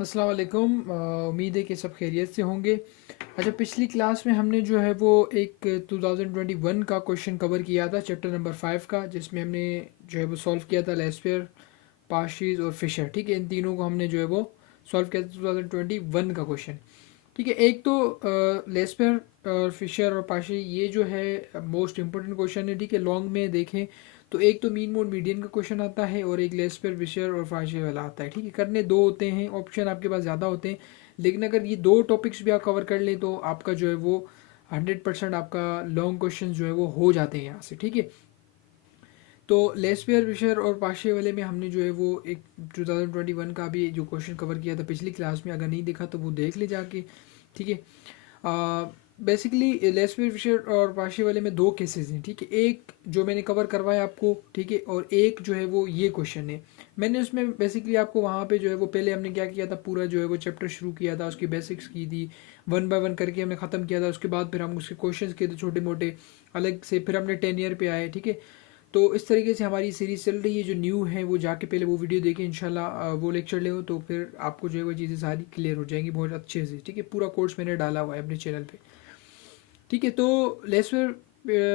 अस्सलाम वालेकुम। उम्मीद है कि सब खैरियत से होंगे। अच्छा, पिछली क्लास में हमने जो है वो एक 2021 का क्वेश्चन कवर किया था, चैप्टर नंबर 5 का, जिसमें हमने जो है वो सॉल्व किया था लेस्पेयर, पाशीज और फिशर। ठीक है, इन तीनों को हमने जो है वो सॉल्व किया था 2021 का क्वेश्चन। ठीक है, एक तो लेस्पेयर और फिशर और पाशी, ये जो है मोस्ट इंपॉर्टेंट क्वेश्चन है। ठीक है, लॉन्ग में देखें तो एक तो मीन मोड मीडियन का क्वेश्चन आता है और एक लेस्पेयर फिशर और पाशी वाला आता है। ठीक है, करने दो होते हैं, ऑप्शन आपके पास ज़्यादा होते हैं, लेकिन अगर ये दो टॉपिक्स भी आप कवर कर लें तो आपका जो है वो 100% आपका लॉन्ग क्वेश्चन जो है वो हो जाते हैं यहाँ से। ठीक है, तो लेस्पेयर फिशर और पाशे वाले में हमने जो है वो एक 2021 का भी जो क्वेश्चन कवर किया था पिछली क्लास में। अगर नहीं देखा तो वो देख ले जाके। ठीक है, बेसिकली लेस्पेयर फिशर और पाशे वाले में दो केसेस हैं। ठीक है, एक जो मैंने कवर करवाया आपको, ठीक है, और एक जो है वो ये क्वेश्चन है। मैंने उसमें बेसिकली आपको वहाँ पे जो है वो पहले हमने क्या किया था, पूरा जो है वो चैप्टर शुरू किया था, उसकी बेसिक्स की थी, 1 बाय 1 करके हमने ख़त्म किया था। उसके बाद फिर हम उसके क्वेश्चंस किए थे छोटे मोटे अलग से, फिर हमने 10 ईयर पे आए। ठीक है, तो इस तरीके से हमारी सीरीज़ चल रही है। जो न्यू है वो जाके पहले वो वीडियो देखें इंशाल्लाह, वो लेक्चर ले हो तो फिर आपको जो है वो चीज़ें सारी क्लियर हो जाएंगी बहुत अच्छे से। ठीक है, पूरा कोर्स मैंने डाला हुआ है अपने चैनल पे। ठीक है, तो लेसवेयर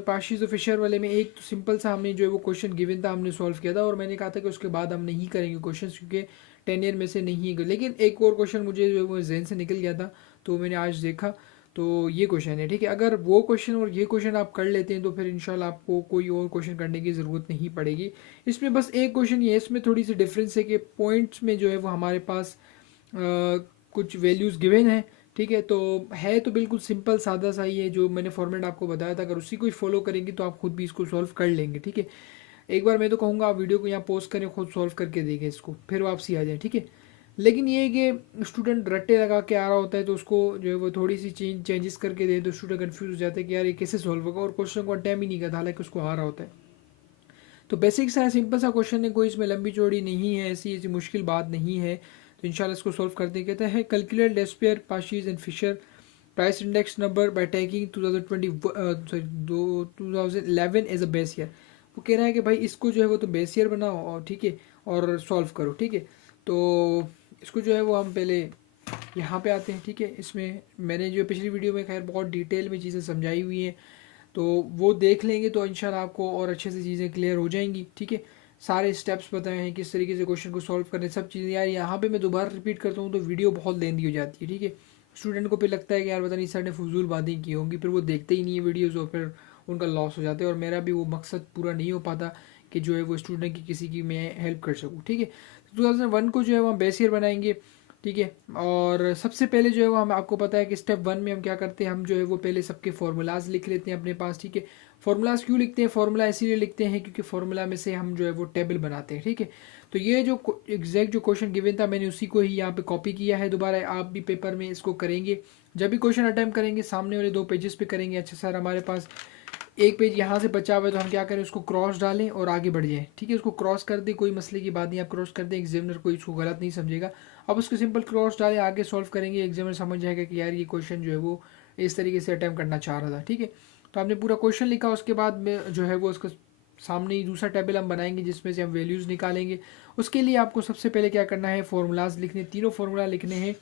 पाशीज और फिशर वाले में एक तो सिंपल सा हमने जो है वो क्वेश्चन गिवन था, हमने सॉल्व किया था, और मैंने कहा था कि उसके बाद हम नहीं करेंगे क्वेश्चन क्योंकि 10 ईयर में से नहीं है। लेकिन एक और क्वेश्चन मुझे जो है वो जहन से निकल गया था, तो मैंने आज देखा, तो ये क्वेश्चन है। ठीक है, अगर वो क्वेश्चन और ये क्वेश्चन आप कर लेते हैं तो फिर इंशाल्लाह आपको कोई और क्वेश्चन करने की ज़रूरत नहीं पड़ेगी। इसमें बस एक क्वेश्चन ये है, इसमें थोड़ी सी डिफरेंस है कि पॉइंट्स में जो है वो हमारे पास कुछ वैल्यूज़ गिवन है। ठीक है, तो बिल्कुल सिंपल सादा सा ही है, जो मैंने फॉर्मेट आपको बताया था। अगर उसी को ही फॉलो करेंगे तो आप खुद भी इसको सॉल्व कर लेंगे। ठीक है, एक बार मैं तो कहूँगा आप वीडियो को यहाँ पॉज करें, खुद सॉल्व करके देखें इसको, फिर वापसी आ जाए। ठीक है, लेकिन ये है कि स्टूडेंट रट्टे लगा के आ रहा होता है, तो उसको जो है वो थोड़ी सी चेंजेस करके दे तो स्टूडेंट कन्फ्यूज हो जाता है कि यार ये कैसे सॉल्व होगा, और क्वेश्चन को अटैम्प ही नहीं करता हालांकि उसको आ रहा होता है। तो बेसिक सा है, सिंपल सा क्वेश्चन है, कोई इसमें लंबी चौड़ी नहीं है, ऐसी ऐसी मुश्किल बात नहीं है। तो इंशाल्लाह इसको सॉल्व करते कहते हैं calculate Laspeyres Paasche's and Fisher price index number by taking 2011 as a base year. वो कह रहा है कि भाई इसको जो है वो तो बेस ईयर बनाओ, और ठीक है, और सॉल्व करो। ठीक है, तो इसको जो है वो हम पहले यहाँ पे आते हैं। ठीक है, इसमें मैंने जो पिछली वीडियो में खैर बहुत डिटेल में चीज़ें समझाई हुई हैं, तो वो देख लेंगे तो इंशाल्लाह आपको और अच्छे से चीज़ें क्लियर हो जाएंगी। ठीक है, सारे स्टेप्स बताए हैं किस तरीके से क्वेश्चन को सॉल्व करने, सब चीज़ें। यार यहाँ पे मैं दोबारा रिपीट करता हूँ तो वीडियो बहुत लेंदी हो जाती है। ठीक है, स्टूडेंट को फिर लगता है कि यार पता नहीं सर ने फजूल बातें की होंगी, फिर वो देखते ही नहीं है वीडियोज़ और फिर उनका लॉस हो जाता है, और मेरा भी वो मकसद पूरा नहीं हो पाता कि जो है वो स्टूडेंट की किसी की मैं हेल्प कर सकूँ। ठीक है, 2001 को जो है वो हम बेस ईयर बनाएंगे। ठीक है, और सबसे पहले जो है वो हम आपको पता है कि स्टेप 1 में हम क्या करते हैं, हम जो है वो पहले सबके फार्मूलाज लिख लेते हैं अपने पास। ठीक है, फार्मूलाज क्यों लिखते हैं, फार्मूला इसीलिए लिखते हैं क्योंकि फार्मूला में से हम जो है वो टेबल बनाते हैं। ठीक है, तो ये जो एग्जैक्ट जो क्वेश्चन गिवन था मैंने उसी को ही यहाँ पे कॉपी किया है। दोबारा आप भी पेपर में इसको करेंगे, जब भी क्वेश्चन अटैम्प्ट करेंगे सामने वाले 2 पेजेस पे करेंगे। अच्छा सर हमारे पास एक पेज यहाँ से बचा हुआ है, तो हम क्या करें, उसको क्रॉस डालें और आगे बढ़ जाएं। ठीक है, उसको क्रॉस कर दें, कोई मसले की बात नहीं, आप क्रॉस कर दें, एग्जामिनर कोई इसको गलत नहीं समझेगा। अब उसको सिंपल क्रॉस डालें, आगे सॉल्व करेंगे, एग्जामिनर समझ जाएगा कि यार ये क्वेश्चन जो है वो इस तरीके से अटैम्प्ट करना चाह रहा था। ठीक है, तो आपने पूरा क्वेश्चन लिखा, उसके बाद में जो है वो उसका सामने ही दूसरा टेबल हम बनाएंगे जिसमें से हम वैल्यूज़ निकालेंगे। उसके लिए आपको सबसे पहले क्या करना है, फार्मूलाज लिखने, तीनों फार्मूला लिखने हैं।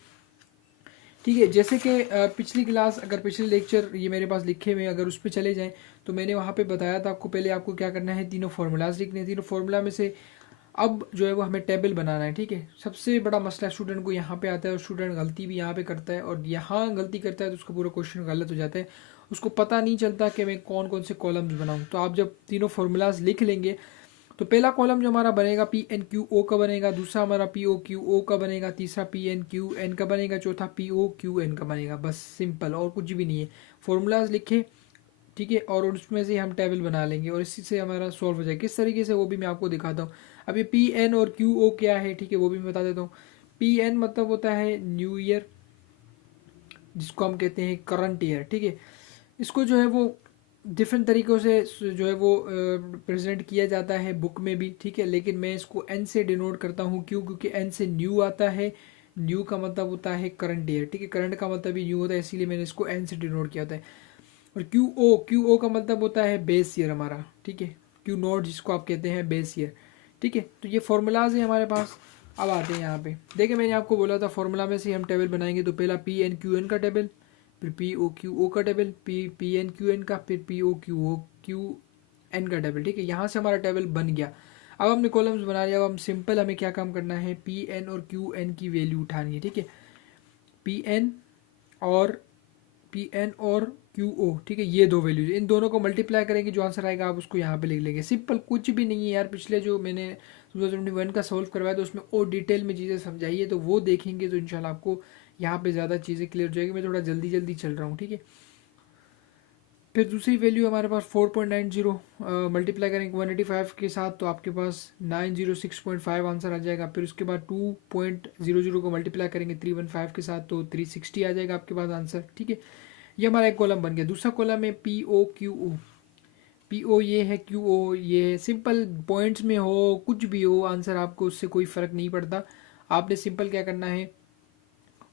ठीक है, जैसे कि पिछली क्लास, अगर पिछले लेक्चर ये मेरे पास लिखे हुए अगर उस पर चले जाएं तो मैंने वहाँ पे बताया था आपको, पहले आपको क्या करना है, तीनों फार्मूलाज लिखने हैं। तीनों फार्मूला में से अब जो है वो हमें टेबल बनाना है। ठीक है, सबसे बड़ा मसला स्टूडेंट को यहाँ पे आता है, और स्टूडेंट गलती भी यहाँ पे करता है, और यहाँ गलती करता है तो उसका पूरा क्वेश्चन गलत हो जाता है, उसको पता नहीं चलता कि मैं कौन कौन से कॉलम्स बनाऊँ। तो आप जब तीनों फार्मूलाज लिख लेंगे तो पहला कॉलम जो हमारा बनेगा पी एन क्यू ओ का बनेगा, दूसरा हमारा पी ओ क्यू ओ का बनेगा, तीसरा पी एन क्यू एन का बनेगा, चौथा पी ओ क्यू एन का बनेगा। बस सिंपल, और कुछ भी नहीं है। फॉर्मूलाज लिखे, ठीक है, और उसमें से हम टेबल बना लेंगे और इसी से हमारा सॉल्व हो जाएगा। किस तरीके से वो भी मैं आपको दिखाता हूँ। अब ये पी एन और क्यू ओ क्या है, ठीक है, वो भी मैं बता देता हूँ। पी एन मतलब होता है न्यू ईयर, जिसको हम कहते हैं करंट ईयर। ठीक है, इसको जो है वो डिफरेंट तरीक़ों से जो है वो प्रेजेंट किया जाता है बुक में भी। ठीक है, लेकिन मैं इसको एन से डिनोट करता हूँ, क्यों, क्योंकि एन से न्यू आता है, न्यू का मतलब होता है करंट ईयर। ठीक है, करंट का मतलब भी न्यू होता है, इसीलिए मैंने इसको एन से डिनोट किया होता है। और क्यू ओ का मतलब होता है बेस ईयर हमारा। ठीक है, क्यू नोट जिसको आप कहते हैं बेस ईयर। ठीक है, तो ये फार्मूलाज है हमारे पास। अब आते हैं यहाँ पे, देखिए मैंने आपको बोला था फॉर्मूला में से हम टेबल बनाएंगे, तो पहला पी एन क्यू एन का टेबल, फिर पी ओ क्यू ओ का table, P N Q N का, फिर पी ओ क्यू एन का टेबल, ठीक है। यहाँ से हमारा टेबल बन गया। अब हमने कॉलम्स बना लिया। अब हम सिंपल हमें क्या काम करना है, पी एन और क्यू एन की वैल्यू उठानी है, ठीक है। पी एन और क्यू ओ, ठीक है, ये दो वैल्यूज, इन दोनों को मल्टीप्लाई करेंगे, जो आंसर आएगा आप उसको यहाँ पे लिख लेंगे। सिंपल, कुछ भी नहीं है यार। पिछले जो मैंने 2021 का सॉल्व करवाया तो उसमें और डिटेल में चीज़ें समझाई है, तो वो देखेंगे तो इंशाल्लाह आपको यहाँ पे ज़्यादा चीज़ें क्लियर हो जाएगी। मैं थोड़ा जल्दी जल्दी चल रहा हूँ, ठीक है। फिर दूसरी वैल्यू हमारे पास 4.90 मल्टीप्लाई करेंगे 185 के साथ, तो आपके पास 906.5 आंसर आ जाएगा। फिर उसके बाद 2.00 को मल्टीप्लाई करेंगे 315 के साथ, तो 360 आ जाएगा आपके पास आंसर, ठीक है। ये हमारा एक कॉलम बन गया। दूसरा कॉलम है P O Q O. P O ये है, क्यू ओ ये है। सिंपल, पॉइंट्स में हो कुछ भी हो आंसर, आपको उससे कोई फ़र्क नहीं पड़ता। आपने सिंपल क्या करना है,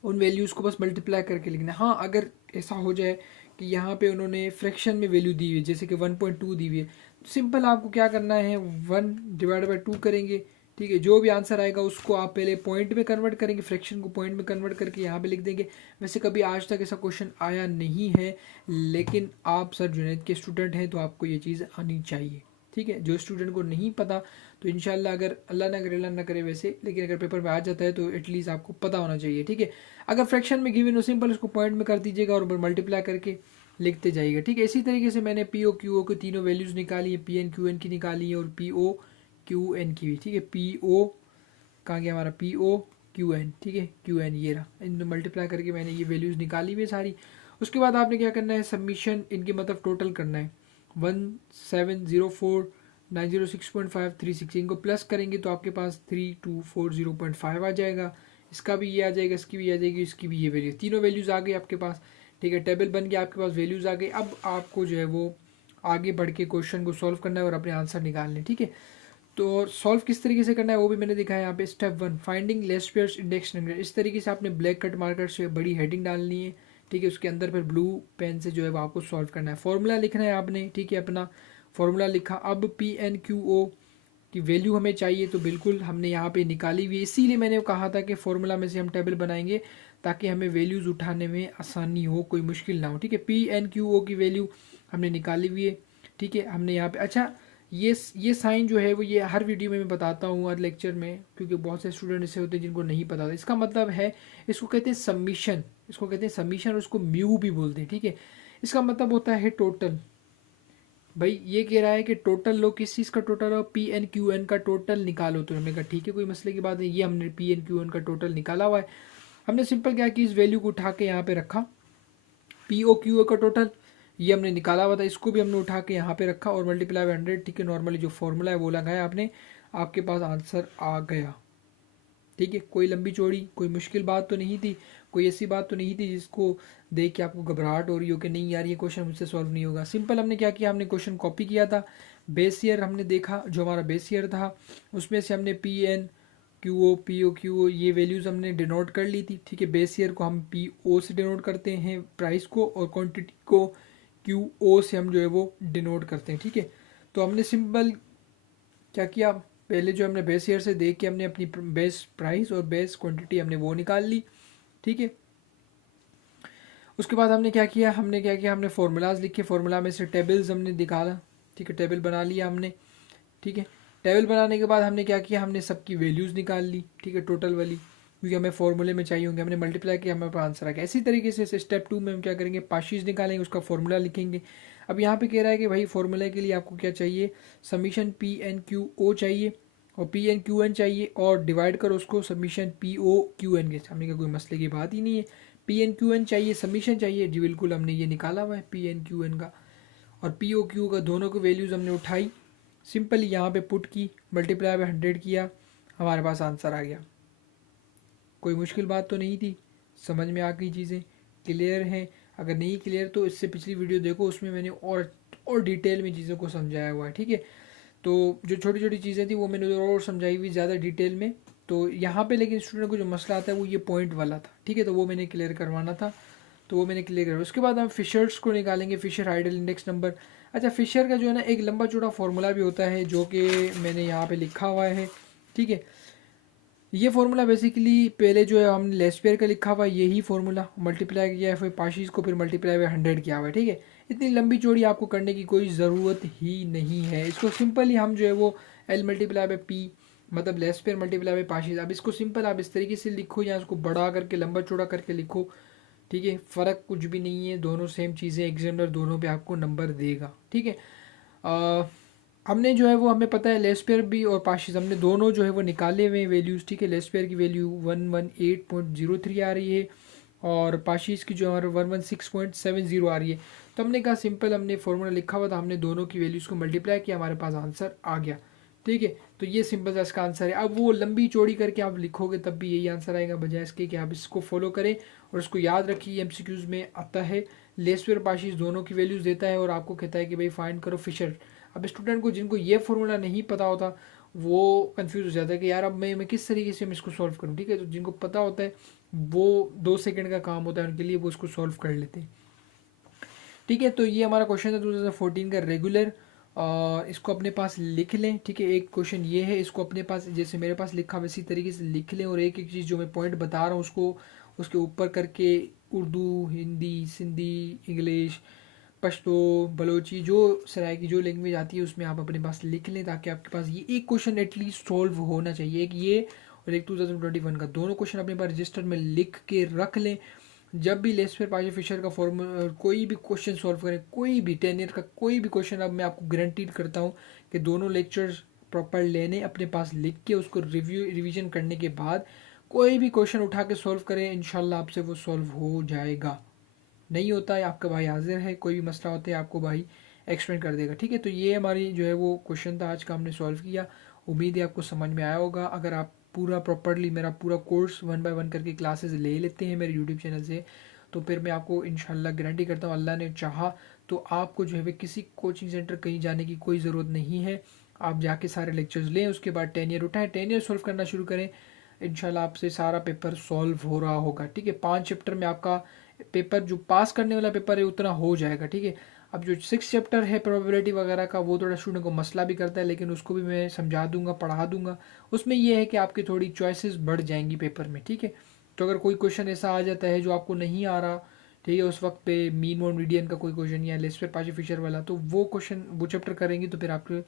उन वैल्यूज़ को बस मल्टीप्लाई करके लिखना है। हाँ, अगर ऐसा हो जाए कि यहाँ पे उन्होंने फ्रैक्शन में वैल्यू दी हुई है, जैसे कि 1.2 दी हुई है, तो सिंपल आपको क्या करना है, 1/2 करेंगे, ठीक है। जो भी आंसर आएगा उसको आप पहले पॉइंट में कन्वर्ट करेंगे, फ्रैक्शन को पॉइंट में कन्वर्ट करके यहाँ पे लिख देंगे। वैसे कभी आज तक ऐसा क्वेश्चन आया नहीं है, लेकिन आप सर जुनैद के स्टूडेंट हैं तो आपको ये चीज़ आनी चाहिए, ठीक है। जो स्टूडेंट को नहीं पता तो इंशाल्लाह, अगर अल्लाह ना करे वैसे, लेकिन अगर पेपर में आ जाता है तो एटलीस्ट आपको पता होना चाहिए, ठीक है। अगर फ्रैक्शन में गिवन हो, सिंपल उसको पॉइंट में कर दीजिएगा और मल्टीप्लाई करके लिखते जाइएगा, ठीक है। इसी तरीके से मैंने पी ओ क्यू ओ की तीनों वैल्यूज़ निकाली है, पी एन क्यू एन की निकाली है और पी ओ क्यू एन की भी, ठीक है। पी ओ कहाँ गया हमारा, पी ओ क्यू एन, ठीक है, क्यू एन ये रहा। इन मल्टीप्लाई करके मैंने ये वैल्यूज़ निकाली हुई है सारी। उसके बाद आपने क्या करना है, सबमिशन इनके मतलब टोटल करना है। 1704 906.536, इनको प्लस करेंगे तो आपके पास 3240.5 आ जाएगा। इसका भी ये आ जाएगा, इसकी भी आ जाएगी, इसकी भी ये वैल्यू, तीनों वैल्यूज़ आ गई आपके पास, ठीक है। टेबल बन गया आपके पास, वैल्यूज़ आ गई। अब आपको जो है वो आगे बढ़ के क्वेश्चन को सॉल्व करना है और अपने आंसर निकालने, ठीक है। तो सॉल्व किस तरीके से करना है वो भी मैंने दिखाया यहाँ पे। Step 1, finding Laspeyres index number. इस तरीके से आपने ब्लैक कट मार्कर से बड़ी हेडिंग डालनी है, ठीक है। उसके अंदर फिर ब्लू पेन से जो है वो आपको सॉल्व करना है। फॉर्मूला लिखना है आपने, ठीक है। अपना फॉर्मूला लिखा। अब पी एन क्यू ओ की वैल्यू हमें चाहिए, तो बिल्कुल हमने यहाँ पे निकाली हुई है। इसीलिए मैंने कहा था कि फॉर्मूला में से हम टेबल बनाएंगे ताकि हमें वैल्यूज़ उठाने में आसानी हो, कोई मुश्किल ना हो, ठीक है। पी एन क्यू ओ की वैल्यू हमने निकाली हुई है, ठीक है। हमने यहाँ पे, अच्छा ये साइन जो है वो, ये हर वीडियो में मैं बताता हूँ, हर लेक्चर में, क्योंकि बहुत से स्टूडेंट ऐसे होते हैं जिनको नहीं पता था। इसका मतलब है, इसको कहते हैं सबमिशन, इसको कहते हैं सबमिशन और इसको म्यू भी बोलते हैं, ठीक है। इसका मतलब होता है टोटल। भाई ये कह रहा है कि टोटल लो, किस चीज़ का टोटल हो, पी एन क्यू एन का टोटल निकालो। तो हमने कहा ठीक है, कोई मसले की बात नहीं। ये हमने पी एन क्यू एन का टोटल निकाला हुआ है। हमने सिंपल क्या कि इस वैल्यू को उठा के यहाँ पे रखा, पी ओ क्यू ए का टोटल ये हमने निकाला हुआ था, इसको भी हमने उठा के यहाँ पे रखा और मल्टीप्लाई बाय 100, ठीक है। नॉर्मली जो फॉर्मूला है वो लगाया आपने, आपके पास आंसर आ गया, ठीक है। कोई लंबी चौड़ी कोई मुश्किल बात तो नहीं थी, कोई ऐसी बात तो नहीं थी जिसको देख के आपको घबराहट हो रही हो कि नहीं यार ये क्वेश्चन मुझसे सॉल्व नहीं होगा। सिंपल हमने क्या किया, हमने क्वेश्चन कॉपी किया था, बेस ईयर हमने देखा, जो हमारा बेस ईयर था उसमें से हमने P N Q O P O Q O ये वैल्यूज़ हमने डिनोट कर ली थी, ठीक है। बेस ईयर को हम पी ओ से डिनोट करते हैं प्राइस को, और क्वांटिटी को क्यू ओ से हम जो है वो डिनोट करते हैं, ठीक है। तो हमने सिंपल क्या किया, पहले जो हमने बेस ईयर से देख के हमने अपनी बेस प्राइस और बेस क्वांटिटी हमने वो निकाल ली, ठीक है। उसके बाद हमने क्या किया, हमने फार्मूलाज लिखे, फार्मूला में से टेबल्स हमने निकाला, ठीक है। टेबल बना लिया हमने, ठीक है। टेबल बनाने के बाद हमने क्या किया, हमने सबकी वैल्यूज़ निकाल ली, ठीक है, टोटल वाली, क्योंकि हमें फॉर्मूले में चाहिए होंगे। हमने मल्टीप्लाई किया, हमारे पास आंसर आ गया। इसी तरीके से स्टेप 2 में हम क्या करेंगे, पार्शियस निकालेंगे, उसका फॉर्मूला लिखेंगे। अब यहाँ पे कह रहा है कि भाई फॉर्मूले के लिए आपको क्या चाहिए, summation P N Q O चाहिए और पी एन क्यू एन चाहिए, और डिवाइड करो उसको summation P O Q N के। हमने कहा कोई मसले की बात ही नहीं है, पी एन क्यू एन चाहिए, समीशन चाहिए जी, बिल्कुल हमने ये निकाला हुआ है पी एन क्यू एन का और पी ओ क्यू का, दोनों की वैल्यूज़ हमने उठाई, सिंपली यहाँ पे पुट की, मल्टीप्लाई बाय 100 किया, हमारे पास आंसर आ गया। कोई मुश्किल बात तो नहीं थी, समझ में आ गई, चीज़ें क्लियर हैं। अगर नहीं क्लियर तो इससे पिछली वीडियो देखो, उसमें मैंने और डिटेल में चीज़ों को समझाया हुआ है, ठीक है। तो जो छोटी छोटी चीज़ें थी वो मैंने और समझाई हुई ज़्यादा डिटेल में। तो यहाँ पे लेकिन स्टूडेंट को जो मसला आता है वो ये पॉइंट वाला था, ठीक है। तो वो मैंने क्लियर करवाना था, तो वो मैंने क्लियर करवाया। उसके बाद हम फिशर्स को निकालेंगे, फिशर आइडल इंडेक्स नंबर। अच्छा, फिशर का जो है ना एक लंबा चौड़ा फार्मूला भी होता है जो कि मैंने यहाँ पे लिखा हुआ है, ठीक है। ये फार्मूला बेसिकली पहले जो है हमने लेस्पेयर का लिखा हुआ है, यही फार्मूला मल्टीप्लाई किया है, फिर पाशीज को फिर मल्टीप्लाई बाय 100 किया हुआ है, ठीक है। इतनी लंबी चौड़ी आपको करने की कोई ज़रूरत ही नहीं है। इसको सिंपली हम जो है वो एल मल्टीप्लाई बाय पी, मतलब लेस्पेयर मल्टीप्लाई बाय पाशीज, अब इसको सिंपल आप इस तरीके से लिखो या इसको बड़ा करके लंबा चौड़ा करके लिखो, ठीक है, फ़र्क कुछ भी नहीं है, दोनों सेम चीज़ें, एग्जामिनर दोनों पे आपको नंबर देगा, ठीक है। हमने जो है वो हमें पता है लेस्पेयर भी और पाशीज हमने दोनों जो है वो निकाले हुए वैल्यूज़, ठीक है। लेस्पेयर की वैल्यू 118.03 आ रही है और पाशीज की जो है 116.70 आ रही है। तो हमने कहा सिंपल, हमने फॉर्मूला लिखा हुआ था, हमने दोनों की वैल्यूज़ को मल्टीप्लाई किया, हमारे पास आंसर आ गया, ठीक है। तो ये सिंपल सा इसका आंसर है। अब वो लंबी चौड़ी करके आप लिखोगे तब भी यही आंसर आएगा, बजाय इसके कि आप इसको फॉलो करें और इसको याद रखिए। एमसीक्यूज में आता है लेस्पेयर पाशीज दोनों की वैल्यूज़ देता है और आपको कहता है कि भाई फाइंड करो फिशर। अब स्टूडेंट को जिनको ये फार्मूला नहीं पता होता वो कंफ्यूज हो जाता है कि यार अब मैं किस तरीके से मैं इसको सॉल्व करूँ, ठीक है। तो जिनको पता होता है वो 2 सेकंड का काम होता है उनके लिए, वो उसको सॉल्व कर लेते हैं, ठीक है। तो ये हमारा क्वेश्चन था 2014 का रेगुलर। इसको अपने पास लिख लें, ठीक है। एक क्वेश्चन ये है, इसको अपने पास जैसे मेरे पास लिखा वैसी तरीके से लिख लें और एक एक चीज़ जो मैं पॉइंट बता रहा हूँ उसको उसके ऊपर करके उर्दू, हिंदी, सिंधी, इंग्लिश, पश्तो, बलोची, जो सराय जो लैंग्वेज आती है उसमें आप अपने पास लिख लें, ताकि आपके पास ये एक क्वेश्चन एटलीस्ट सॉल्व होना चाहिए। एक ये और एक 2021 का, दोनों क्वेश्चन अपने पास रजिस्टर में लिख के रख लें। जब भी लेस्पेयर पाशी फिशर का फॉर्मूला कोई भी क्वेश्चन सॉल्व करें, कोई भी 10 ईयर का कोई भी क्वेश्चन, अब मैं आपको गारंटीड करता हूँ कि दोनों लेक्चर्स प्रॉपर लेने, अपने पास लिख के उसको रिवीजन करने के बाद कोई भी क्वेश्चन उठा के सॉल्व करें, इंशाल्लाह आपसे वो सॉल्व हो जाएगा। नहीं होता है आपका भाई हाजिर है, कोई भी मसला होता है आपको भाई एक्सप्लेन कर देगा, ठीक है। तो ये हमारी जो है वो क्वेश्चन था आज का, हमने सॉल्व किया। उम्मीद है आपको समझ में आया होगा। अगर आप पूरा प्रॉपरली मेरा पूरा कोर्स 1 बाय 1 करके क्लासेस ले लेते हैं मेरे यूट्यूब चैनल से, तो फिर मैं आपको इंशाल्लाह गारंटी करता हूँ, अल्लाह ने चाहा तो आपको जो है किसी कोचिंग सेंटर कहीं जाने की कोई ज़रूरत नहीं है। आप जाके सारे लेक्चर्स लें, उसके बाद 10 ईयर उठाएं, 10 ईयर सॉल्व करना शुरू करें, इंशाल्लाह आपसे सारा पेपर सॉल्व हो रहा होगा, ठीक है। 5 चैप्टर में आपका पेपर जो पास करने वाला पेपर है उतना हो जाएगा, ठीक है। अब जो 6 चैप्टर है प्रोबेबिलिटी वगैरह का, वो थोड़ा स्टूडेंट को मसला भी करता है, लेकिन उसको भी मैं समझा दूंगा, पढ़ा दूंगा। उसमें ये है कि आपकी थोड़ी चॉइसेस बढ़ जाएंगी पेपर में, ठीक है। तो अगर कोई क्वेश्चन ऐसा आ जाता है जो आपको नहीं आ रहा, ठीक है, उस वक्त पे मीन मोड मीडियन का कोई क्वेश्चन या लेस्पेयर पाशी फिशर वाला, तो वो क्वेश्चन वो चैप्टर करेंगे तो फिर आपके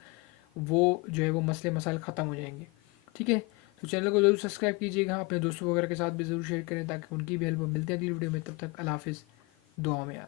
वो जो है वो मसले मसाइल ख़त्म हो जाएंगे, ठीक है। तो चैनल को जरूर सब्सक्राइब कीजिएगा, अपने दोस्तों वगैरह के साथ भी ज़रूर शेयर करें ताकि उनकी भी हेल्प मिलती है अगली वीडियो में। तब तक अल्लाह हाफिज़, दुआ में याद।